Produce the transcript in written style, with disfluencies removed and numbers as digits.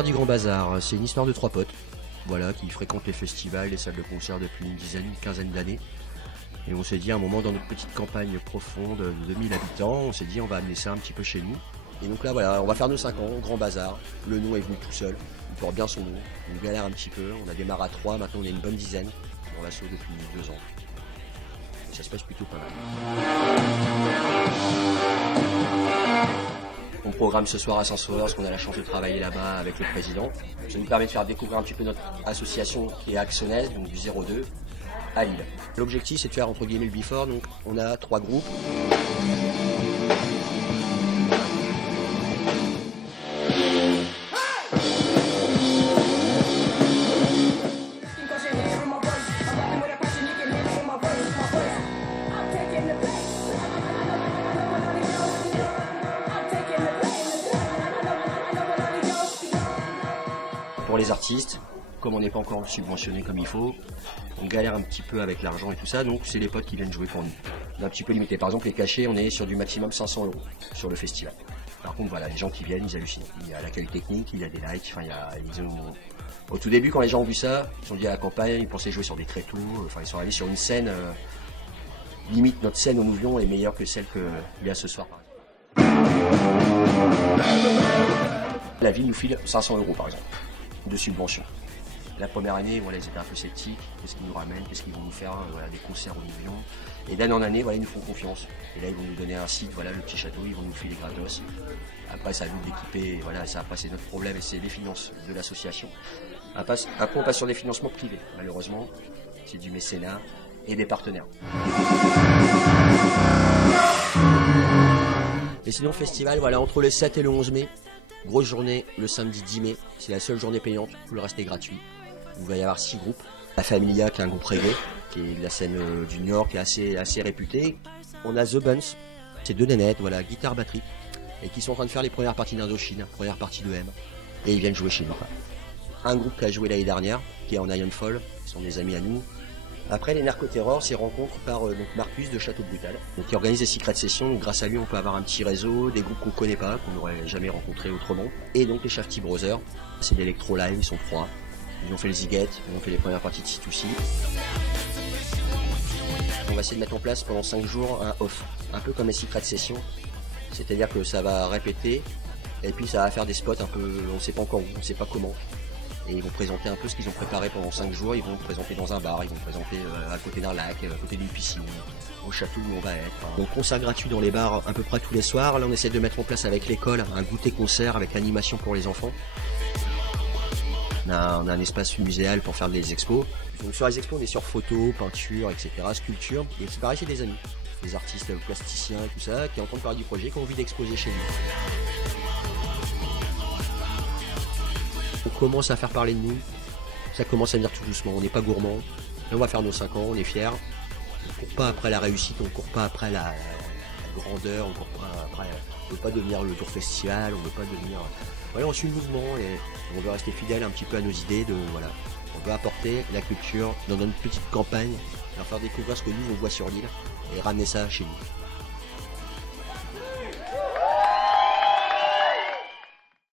l'histoire du Grand Bazar, c'est une histoire de 3 potes, voilà, qui fréquentent les festivals, les salles de concert depuis une quinzaine d'années. Et on s'est dit à un moment dans notre petite campagne profonde de 2000 habitants, on s'est dit on va amener ça un petit peu chez nous. Et donc là voilà, on va faire nos 5 ans au Grand Bazar. Le nom est venu tout seul, il porte bien son nom. On galère un petit peu, on a démarré à 3, maintenant on est une bonne dizaine dans l'assaut depuis 2 ans. Et ça se passe plutôt pas mal. On programme ce soir à Saint-Sauveur parce qu'on a la chance de travailler là-bas avec le président. Ça nous permet de faire découvrir un petit peu notre association qui est Axonnaise, donc du 02 à Lille. L'objectif c'est de faire entre guillemets le before, donc on a 3 groupes. Pour les artistes, comme on n'est pas encore subventionné comme il faut, on galère un petit peu avec l'argent et tout ça, donc c'est les potes qui viennent jouer pour nous. On est un petit peu limité. Par exemple, les cachets, on est sur du maximum 500 € sur le festival. Par contre, voilà, les gens qui viennent, ils hallucinent. Il y a l'accueil technique, il y a des likes, enfin, au tout début, quand les gens ont vu ça, ils ont dit à la campagne, ils pensaient jouer sur des tréteaux, enfin, ils sont allés sur une scène, limite notre scène où nous venions est meilleure que celle qu'il y a ce soir. La ville nous file 500 € par exemple de subvention. La première année, voilà, ils étaient un peu sceptiques. Qu'est-ce qu'ils nous ramènent, qu'est-ce qu'ils vont nous faire, voilà, des concerts au million. Et d'année en année, voilà, ils nous font confiance. Et là, ils vont nous donner un site, voilà, le petit château, ils vont nous filer gratos. Après, ça à nous d'équiper, voilà, ça après c'est notre problème et c'est les finances de l'association. Après, on passe sur des financements privés, malheureusement. C'est du mécénat et des partenaires. Et sinon, festival, voilà, entre le 7 et le 11 mai. Grosse journée le samedi 10 mai, c'est la seule journée payante, tout le reste est gratuit. Il va y avoir 6 groupes. La Familia qui est un groupe reggae, qui est de la scène du Nord, qui est assez réputé. On a The Buns, c'est 2 nénettes, voilà, guitare, batterie, et qui sont en train de faire les premières parties d'Indochine, première partie de M. Et ils viennent jouer chez nous. Un groupe qui a joué l'année dernière, qui est en Iron Fall, qui sont des amis à nous. Après, les Narcoterrors, c'est rencontre par donc Marcus de Château Brutal, donc, qui organise des secret sessions. Donc, grâce à lui, on peut avoir un petit réseau, des groupes qu'on connaît pas, qu'on n'aurait jamais rencontrés autrement. Et donc les Shafty Brothers, c'est l'électro live, ils sont 3. Ils ont fait le Ziget, ils ont fait les premières parties de C2C. On va essayer de mettre en place pendant 5 jours un off, un peu comme les secret sessions. C'est-à-dire que ça va répéter, et puis ça va faire des spots un peu, on ne sait pas encore où, on ne sait pas comment. Et ils vont présenter un peu ce qu'ils ont préparé pendant 5 jours, ils vont le présenter dans un bar, ils vont le présenter à côté d'un lac, à côté d'une piscine, au château où on va être. Donc concert gratuit dans les bars à peu près tous les soirs. Là on essaie de mettre en place avec l'école un goûter concert avec animation pour les enfants. On a un espace muséal pour faire des expos. Donc sur les expos on est sur photos, peinture, etc., sculpture. Et c'est pareil chez des amis, des artistes plasticiens et tout ça, qui entendent parler du projet, qui ont envie d'exposer chez nous. On commence à faire parler de nous, ça commence à venir tout doucement, on n'est pas gourmand, on va faire nos 5 ans, on est fiers, on ne court pas après la réussite, on ne court pas après la grandeur, on ne veut pas devenir le Tour Festival, on ne veut pas devenir... Voilà, on suit le mouvement et on veut rester fidèle un petit peu à nos idées, voilà. On veut apporter la culture dans notre petite campagne, leur faire découvrir ce que nous on voit sur l'île et ramener ça chez nous.